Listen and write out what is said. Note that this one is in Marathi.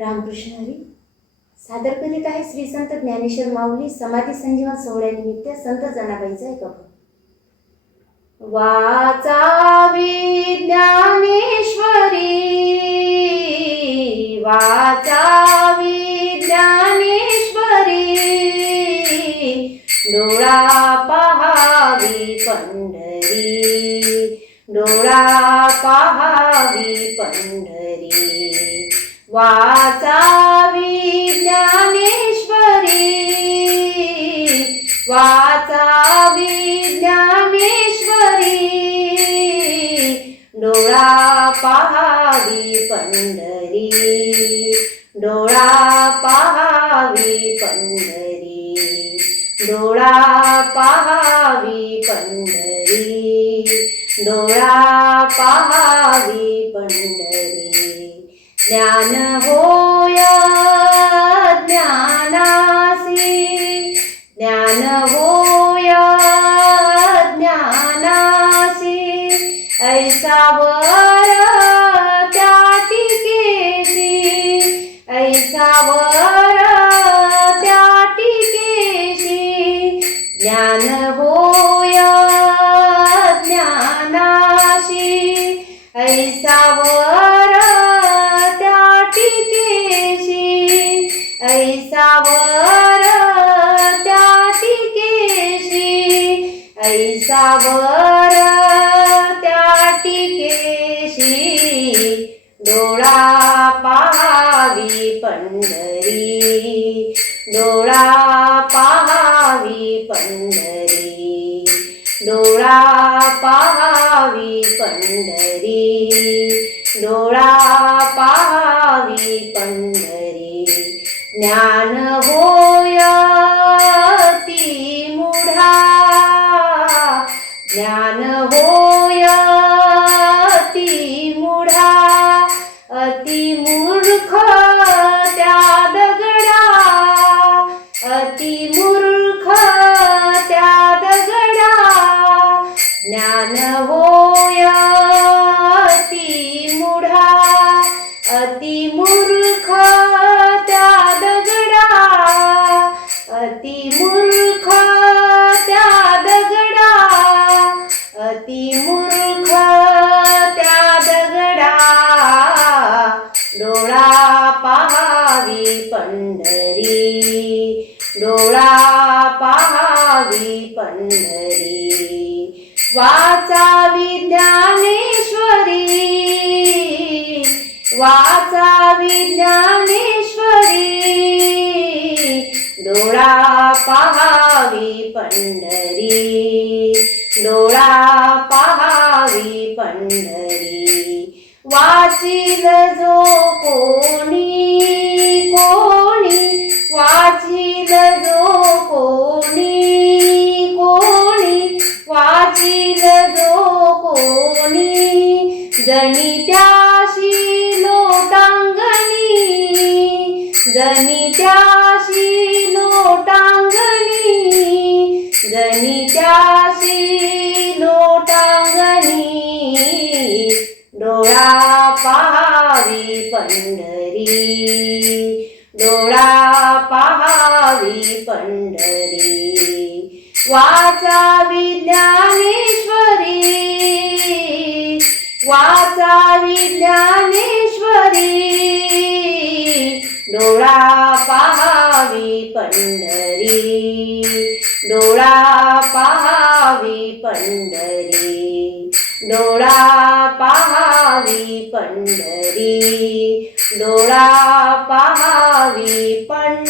रामकृष्ण हरी. सादर करीत आहे श्री संत ज्ञानेश्वर माऊली समाधी संजीवन सोहळ्यानिमित्त संत जनाबाईचा एक अभंग. वाचावी ज्ञानेश्वरी वाचावी ज्ञानेश्वरी डोळा पहावी पंढरी डोळा पहावी पंढरी. वाचावी ज्ञानेश्वरी. वाचावी ज्ञानेश्वरी. डोळा पहावी पंढरी. डोळा पहावी पंढरी. डोळा पहावी पंढरी. डोळा पाहा वर त्या टिकेसी ऐसा वर त्या केशी ज्ञान होय ज्ञानाशी ऐसा वर त्या केशी ऐसा वर त्या केशी ऐसा वर त्या पंढरी डोळा पाहावी पंढरी. डोळा पाहावी पंढरी डोळा पाहावी पंढरी. ज्ञान हो अति मूर्ख त्या दगडा ज्ञान होय अति मुढा अति मूर्ख त्या दगडा अति मूर्ख त्या दगडा अति मूर्ख त्या दगडा डोळा पहावी पंढरी डोळा पहावी पंढरी. वाचावी ज्ञानेश्वरी. वाचावी ज्ञानेश्वरी. डोळा पहावी पंढरी. डोळा पहावी पंढरी. वाचिल जो कोणी कोणी त्याशी लोटांगणी जणी त्याशी लोटांगणी जणी त्याशी लोटांगणी. डोळा पाहावी पंढरी डोळा पाहावी पंढरी. वाचावी ज्ञानेश्वरी वाचावी ज्ञानेश्वरी डोळा पाहावी पंढरी. डोळा पाहावी पंढरी. डोळा पहावी पंढरी. डोळा पहावी पंढरी.